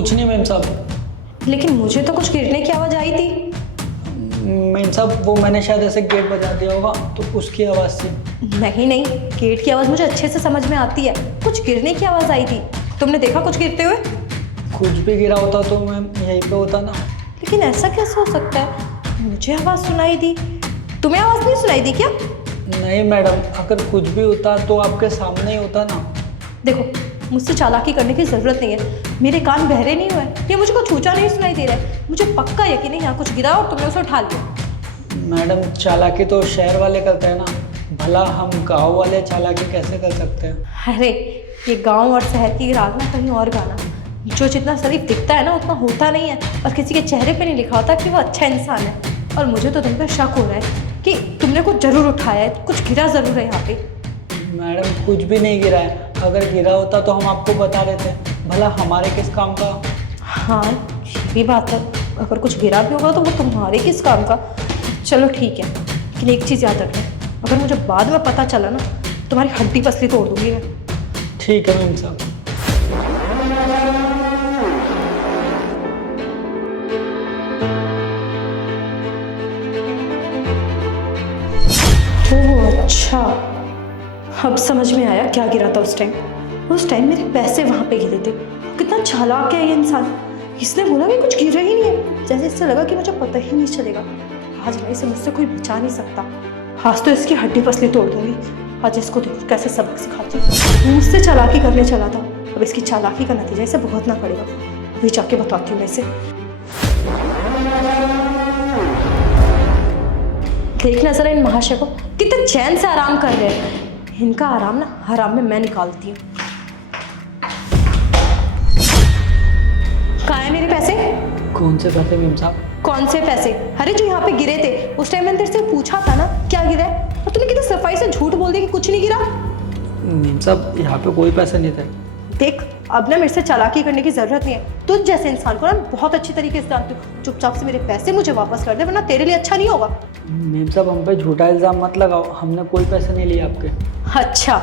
कुछ नहीं मैम साहब। लेकिन मुझे तो कुछ गिरने की आवाज़ आई थी। मैम साहब वो मैंने शायद ऐसे गेट बजा दिया होगा तो उसकी आवाज़ से। नहीं, गेट की आवाज़ मुझे अच्छे से समझ में आती है, कुछ गिरने की आवाज़ आई थी। तुमने देखा कुछ गिरते हुए? कुछ भी गिरा होता तो मैम यहीं पे होता ना। लेकिन ऐसा कैसे हो सकता है? मुझे आवाज़ सुनाई दी, तुम्हें आवाज़ नहीं सुनाई दी क्या? नहीं मैडम, अगर कुछ भी होता तो आपके सामने ही होता ना। देखो, मुझसे चालाकी करने की ज़रूरत नहीं है। मेरे कान बहरे नहीं हुए, ये मुझे कुछ ऊंचा नहीं सुनाई दे रहा है। मुझे पक्का यकीन है यहाँ कुछ गिरा और तुमने उसे उठा लिया। मैडम चालाकी तो शहर वाले करते हैं ना, भला हम गांव वाले चालाकी कैसे कर सकते हैं? अरे ये गांव और शहर की राग ना कहीं और गाना। जो जितना शरीफ दिखता है ना उतना होता नहीं है, और किसी के चेहरे पे नहीं लिखा होता कि वो अच्छा इंसान है। और मुझे तो तुम पे शक हो रहा है कि तुमने कुछ ज़रूर उठाया है, कुछ गिरा ज़रूर है यहाँ पे। मैडम कुछ भी नहीं गिरा है, अगर गिरा होता तो हम आपको बता देते, भला हमारे किस काम का। हाँ ये भी बात है, अगर कुछ गिरा भी होगा तो वो तुम्हारे किस काम का। चलो ठीक है, लेकिन एक चीज़ याद रखना, अगर मुझे बाद में पता चला ना तुम्हारी हड्डी पसली तोड़ दूंगी मैं। ठीक है मैम साहब। ओह अच्छा, अब समझ में आया क्या गिरा था उस टाइम। उस टाइम मेरे पैसे वहाँ पे गिरे थे। कितना चालाक है ये इंसान, इसने बोला कि कुछ गिरा ही नहीं है, जैसे इससे लगा कि मुझे पता ही नहीं चलेगा। आज ना इसे मुझसे कोई बचा नहीं सकता। आज तो इसकी हड्डी पसली तोड़ दूंगी। आज इसको देखो कैसे सबक सिखाती हूँ। मुझसे चालाकी करने चला था, अब इसकी चालाकी का नतीजा इसे भुगतना पड़ेगा। अभी जाके बताती हूँ मैं इसे। देखना जरा इन महाशय को, कितने चैन से आराम कर रहे हैं। इनका आराम ना हराम में मैं निकालती हूँ। कहाँ है मेरे पैसे? कौन से पैसे मैम साहब? कौन से पैसे? अरे जो यहाँ पे गिरे थे, उस टाइम मैंने तेरे से पूछा था ना क्या गिरा है, और तूने कितनी सफाई से झूठ बोल दिया कि कुछ नहीं गिरा। मैम साहब यहाँ पे कोई पैसे नहीं थे। देख, अब ना मेरे से चालाकी करने की जरूरत नहीं है। तुझ जैसे इंसान को ना बहुत अच्छी तरीके से जानती हूँ। चुपचाप से मेरे पैसे मुझे वापस कर दे, वरना तेरे लिए अच्छा नहीं होगा। मैम साहब हम पे झूठा इल्ज़ाम मत लगाओ, हमने कोई पैसे नहीं लिए आपके। अच्छा,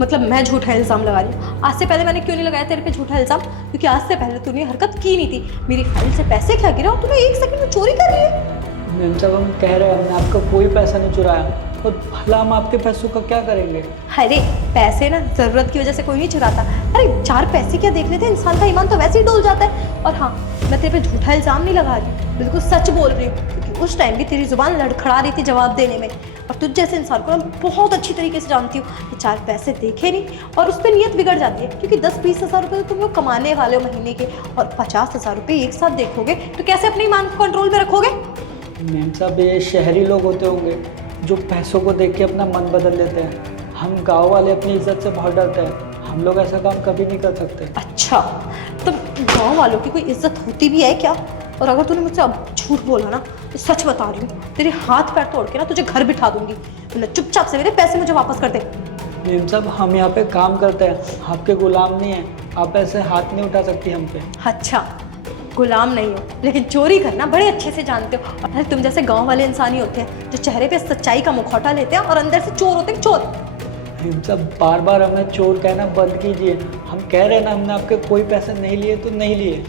मतलब मैं झूठा इल्ज़ाम लगा रही हूँ। आज से पहले मैंने क्यों नहीं लगाया तेरे पे झूठा इल्ज़ाम? क्योंकि आज से पहले तूने हरकत की नहीं थी। मेरी फाइल से पैसे क्या गिरा और तूने 1 सेकंड में चोरी कर रही है। मैम साहब हम कह रहे हैं हमने आपका कोई पैसा नहीं चुराया, और भला हम आपके पैसों का क्या करेंगे? अरे पैसे ना ज़रूरत की वजह से कोई नहीं चुराता। अरे 4 पैसे क्या देख लेते हैं, इंसान का ईमान तो वैसे ही डोल जाता है। और हाँ, मैं तेरे पे झूठा इल्ज़ाम नहीं लगा रही, बिल्कुल सच बोल रही हूँ। क्योंकि उस टाइम भी तेरी ज़ुबान लड़खड़ा रही थी जवाब देने में। और तुझ जैसे इंसान को मैं बहुत अच्छी तरीके से जानती हूँ कि 4 पैसे देखे नहीं और उस पर नीयत बिगड़ जाती है। क्योंकि 10-20 हज़ार रुपये तो तुम लोग कमाने वाले हो महीने के, और 50 हज़ार रुपये एक साथ देखोगे तो कैसे अपने ईमान को कंट्रोल में रखोगे? मैम साहब ये शहरी लोग होते होंगे जो पैसों को देख के अपना मन बदल लेते हैं। हम गांव वाले अपनी इज्जत से बहुत डरते हैं, हम लोग ऐसा काम कभी नहीं कर सकते। अच्छा, तो गांव वालों की कोई इज्जत होती भी है क्या? और अगर तूने मुझसे अब झूठ बोला ना तो सच बता रही हूँ, तेरे हाथ पैर तोड़ के ना तुझे घर बिठा दूंगी। वरना चुपचाप से मेरे पैसे मुझे वापस कर दे। मैम साहब हम यहाँ पे काम करते हैं, आपके गुलाम नहीं हैं, आप ऐसे हाथ नहीं उठा सकती हम पे। अच्छा, गुलाम नहीं हो लेकिन चोरी करना बड़े अच्छे से जानते हो। अरे तुम जैसे गांव वाले इंसान ही होते हैं जो चेहरे पे सच्चाई का मुखौटा लेते हैं और अंदर से चोर होते हैं, चोर। मैम साहब बार बार हमें चोर कहना बंद कीजिए। हम कह रहे हैं ना हमने आपके कोई पैसे नहीं लिए तो नहीं लिए।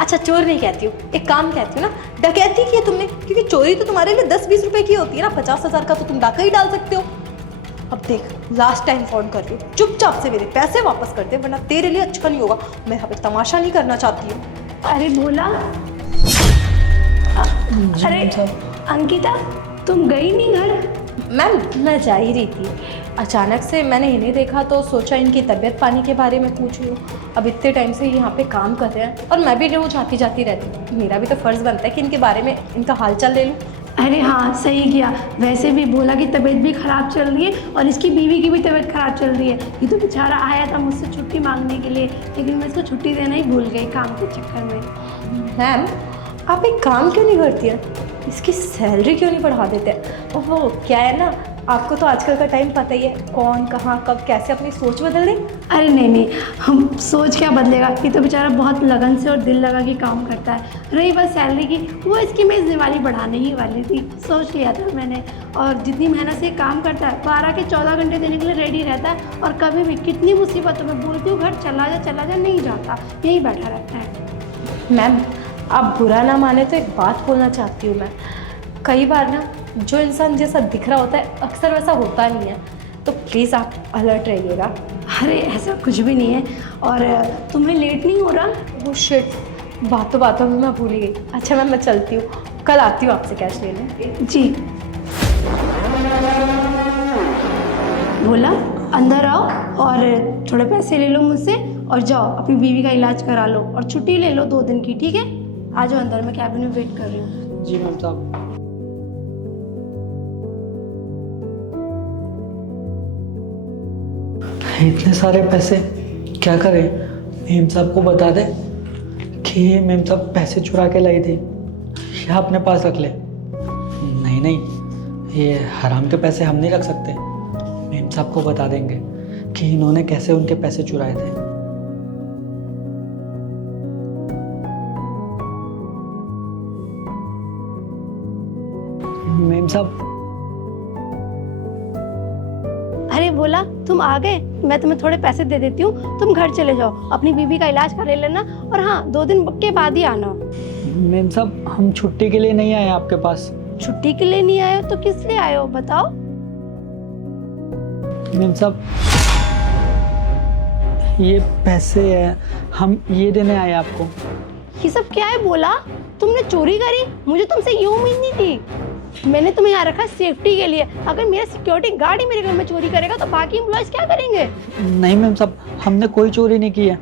अच्छा चोर नहीं कहती हूँ, एक काम कहती हूँ ना, डकैती की है तुमने। क्योंकि चोरी तो तुम्हारे लिए 10-20 रुपए की होती है ना, 50 हज़ार का तो तुम डाका ही डाल सकते हो। अब देख, लास्ट टाइम फोन कर रही हूँ, चुपचाप से मेरे पैसे वापस कर दे, वरना तेरे लिए अच्छा नहीं होगा। मैं यहाँ पे तमाशा नहीं करना चाहती हूँ। अरे बोला, अरे अंकिता तुम गई नहीं घर? मैम मैं जा ही रही थी, अचानक से मैंने इन्हें देखा तो सोचा इनकी तबीयत पानी के बारे में पूछ लूँ। अब इतने टाइम से यहाँ पे काम कर रहे हैं और मैं भी रोज आती जाती रहती हूँ, मेरा भी तो फ़र्ज़ बनता है कि इनके बारे में इनका हालचाल ले लूँ। अरे हाँ सही किया। वैसे भी बोला कि तबीयत भी ख़राब चल रही है और इसकी बीवी की भी तबीयत ख़राब चल रही है। ये तो बेचारा आया था मुझसे छुट्टी मांगने के लिए, लेकिन मैं इसको छुट्टी देना ही भूल गई काम के चक्कर में। मैम आप एक काम क्यों नहीं करती हैं, इसकी सैलरी क्यों नहीं बढ़ा देते हैं? वो क्या है ना, आपको तो आजकल का टाइम पता ही है, कौन कहाँ कब कैसे अपनी सोच बदल दे। अरे नहीं, हम सोच क्या बदलेगा, ये तो बेचारा बहुत लगन से और दिल लगा के काम करता है। रही बात सैलरी की, वो इसकी मैं इस दिवाली बढ़ाने ही वाली थी, सोच लिया था मैंने। और जितनी मेहनत से काम करता है, 12 के 14 घंटे देने के लिए रेडी रहता है। और कभी भी कितनी मुसीबत हो, मैं बोलती हूँ घर चला जा नहीं जाता, यहीं बैठा रहता है। मैम, आप बुरा ना माने तो एक बात बोलना चाहती हूँ मैं। कई बार ना जो इंसान जैसा दिख रहा होता है अक्सर वैसा होता नहीं है, तो प्लीज़ आप अलर्ट रहिएगा। अरे ऐसा कुछ भी नहीं है। और तुम्हें लेट नहीं हो रहा? वो शिट, बातों में मैं भूल गई। अच्छा मैम, मैं चलती हूँ, कल आती हूँ आपसे कैश लेने। जी। बोला अंदर आओ और थोड़े पैसे ले लो मुझसे और जाओ अपनी बीवी का इलाज करा लो और छुट्टी ले लो 2 दिन की, ठीक है? आ जाओ अंदर, मैं कैबिन में वेट कर रही हूँ। जी मैम साहब। इतने सारे पैसे क्या करें? मेम साहब को बता दे कि मेम साहब पैसे चुरा के लाई थी या अपने पास रख ले। नहीं नहीं, ये हराम के पैसे हम नहीं रख सकते। मेम साहब को बता देंगे कि इन्होंने कैसे उनके पैसे चुराए थे। मेम साहब। अरे बोला तुम आ गए, मैं तुम्हें थोड़े पैसे दे देती हूँ, तुम घर चले जाओ, अपनी बीवी का इलाज करा लेना और हाँ 2 दिन के बाद ही आना। मेम साहब, हम छुट्टी के लिए नहीं आए आपके पास। छुट्टी के लिए नहीं आए हो तो किस लिए आए हो बताओ? मेम साहब, ये पैसे हैं, हम ये देने आए आपको। ये सब क्या है बोला? तुमने चोरी करी? मुझे तुमसे ये उम्मीद नहीं थी। मैंने तुम्हें यहाँ रखा सेफ्टी के लिए। अगर मेरा सिक्योरिटी गार्ड ही मेरे घर में चोरी करेगा तो बाकी एम्प्लॉयज क्या करेंगे? नहीं मैम साहब, हमने कोई चोरी नहीं की है।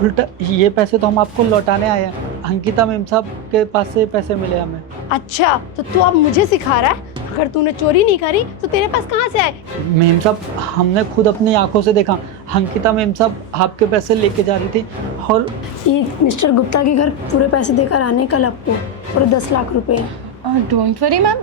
उल्टा ये पैसे तो हम आपको लौटाने आए हैं। अंकिता मैम साहब के पास से पैसे मिले हमें। अच्छा, तो तू अब मुझे सिखा रहा है? अगर तूने चोरी नहीं करी तो तेरे पास कहाँ से आए? मैम साहब, हमने खुद अपनी आंखों से देखा, अंकिता मैम साहब आपके पैसे लेके जा रही थी। और ये मिस्टर गुप्ता के घर पूरे पैसे देकर आने कल आपको पूरे 10 लाख रुपए। डोंट वरी मैम,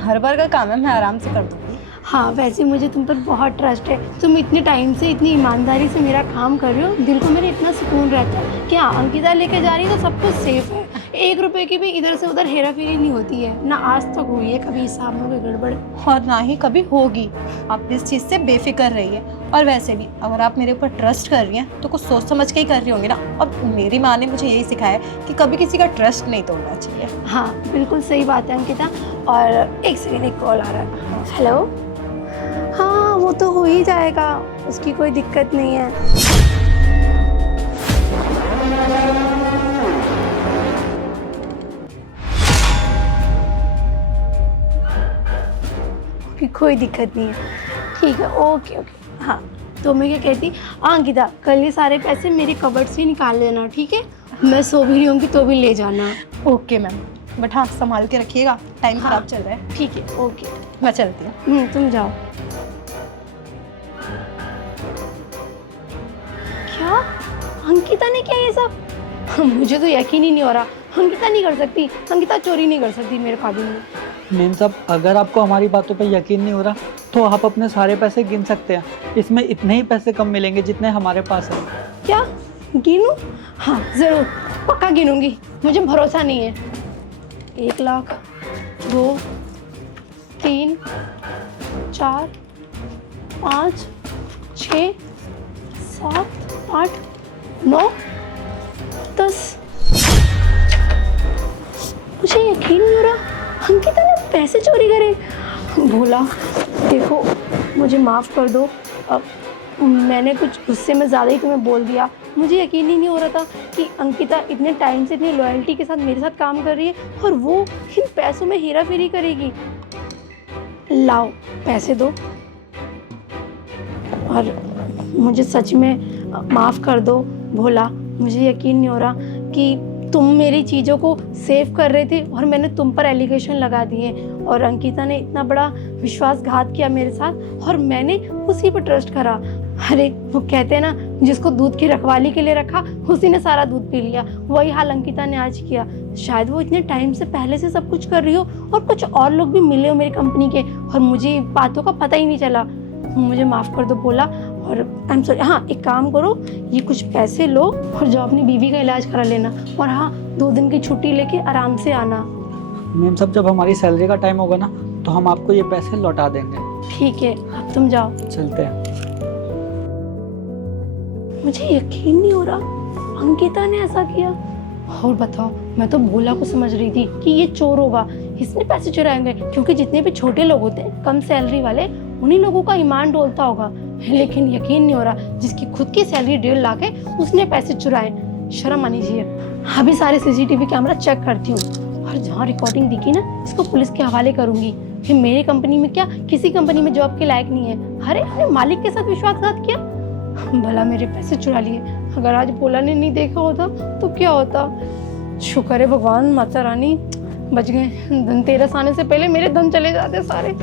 हर बार का काम है, मैं आराम से कर दूँगी। हाँ, वैसे मुझे तुम पर बहुत ट्रस्ट है। तुम इतने टाइम से इतनी ईमानदारी से मेरा काम कर रहे हो, दिल को मेरे इतना सुकून रहता है कि हाँ अंकिता लेके जा रही है तो सब कुछ सेफ है। 1 रुपए की भी इधर से उधर हेरा फेरी नहीं होती है, ना आज तक हुई है कभी हिसाब में कोई गड़बड़। और ना ही कभी होगी। आप इस चीज़ से बेफिक्र रहिए। और वैसे भी अगर आप मेरे ऊपर ट्रस्ट कर रही हैं तो कुछ सोच समझ के ही कर रही होंगी ना। और मेरी माँ ने मुझे यही सिखाया है कि कभी किसी का ट्रस्ट नहीं तोड़ना चाहिए। हाँ बिल्कुल सही बात है अंकिता। और एक सेकेंड, एक कॉल आ रहा है। हेलो। हाँ वो तो हो ही जाएगा, उसकी कोई दिक्कत नहीं है। कोई दिक्कत नहीं है, ठीक है, ओके ओके। हाँ तो मैं क्या कहती, अंकिता कल ये सारे पैसे मेरे कबर्ड से निकाल लेना, ठीक है? मैं सो भी रही होंगी तो भी ले जाना। ओके मैम, बट हाँ संभाल के रखिएगा, टाइम हाँ, खराब चल रहा है। ठीक है, ओके। मैं चलती हूँ। तुम जाओ। क्या अंकिता ने किया ये सब? मुझे तो यकीन ही नहीं हो रहा। अंकिता नहीं कर सकती, अंकिता चोरी नहीं कर सकती मेरे काबिल में। मेम साहब, अगर आपको हमारी बातों पे यकीन नहीं हो रहा तो आप अपने सारे पैसे गिन सकते हैं। इसमें इतने ही पैसे कम मिलेंगे जितने हमारे पास हैं। क्या गिनूं? हाँ ज़रूर, पक्का गिनूंगी, मुझे भरोसा नहीं है। 1 लाख, 2, 3, 4, 5, 6, 7, 8, 9, 10। मुझे यकीन नहीं हो रहा अंकिता ने पैसे चोरी करे। भोला देखो, मुझे माफ़ कर दो, अब मैंने कुछ गुस्से में ज़्यादा ही तुम्हें बोल दिया। मुझे यकीन ही नहीं हो रहा था कि अंकिता इतने टाइम से इतनी लॉयल्टी के साथ मेरे साथ काम कर रही है और वो इन पैसों में हेरा फेरी करेगी। लाओ पैसे दो और मुझे सच में माफ़ कर दो भोला। मुझे यकीन नहीं हो रहा कि तुम मेरी चीज़ों को सेव कर रहे थे और मैंने तुम पर एलिगेशन लगा दिए और अंकिता ने इतना बड़ा विश्वासघात किया मेरे साथ और मैंने उसी पर ट्रस्ट करा। अरे वो कहते हैं ना, जिसको दूध की रखवाली के लिए रखा उसी ने सारा दूध पी लिया। वही हाल अंकिता ने आज किया। शायद वो इतने टाइम से पहले से सब कुछ कर रही हो और कुछ और लोग भी मिले हो मेरी कंपनी के और मुझे बातों का पता ही नहीं चला। मुझे माफ़ कर दो बोला और आई एम सॉरी। हाँ एक काम करो, ये कुछ पैसे लो और जाओ अपनी बीवी का इलाज करा लेना और हाँ 2 दिन की छुट्टी लेके आराम से आना। मैम साहब, जब हमारी सैलरी का टाइम होगा ना तो हम आपको ये पैसे लौटा देंगे। ठीक है, अब तुम जाओ। चलते हैं। मुझे यकीन नहीं हो रहा अंकिता ने ऐसा किया। और बताओ, मैं तो भोला को समझ रही थी कि ये चोर होगा, इसने पैसे चुराएंगे, क्योंकि जितने भी छोटे लोग होते हैं कम सैलरी वाले, उन्हीं लोगों का ईमान डोलता होगा। लेकिन यकीन नहीं हो रहा, जिसकी खुद की सैलरी 1.5 लाख है उसने पैसे चुराए। शर्म आनी चाहिए। अभी सारे CCTV कैमरा चेक करती हूँ, और जहाँ रिकॉर्डिंग दिखी ना, इसको पुलिस के हवाले करूंगी कि मेरी कंपनी में क्या किसी कंपनी में जॉब के लायक नहीं है। अरे हमने मालिक के साथ विश्वासघात किया, भला मेरे पैसे चुरा लिए। अगर आज भोला ने नहीं देखा होता तो क्या होता। शुक्र है भगवान, माता रानी, बच गए। धनतेरस आने से पहले मेरे धन चले जाते सारे।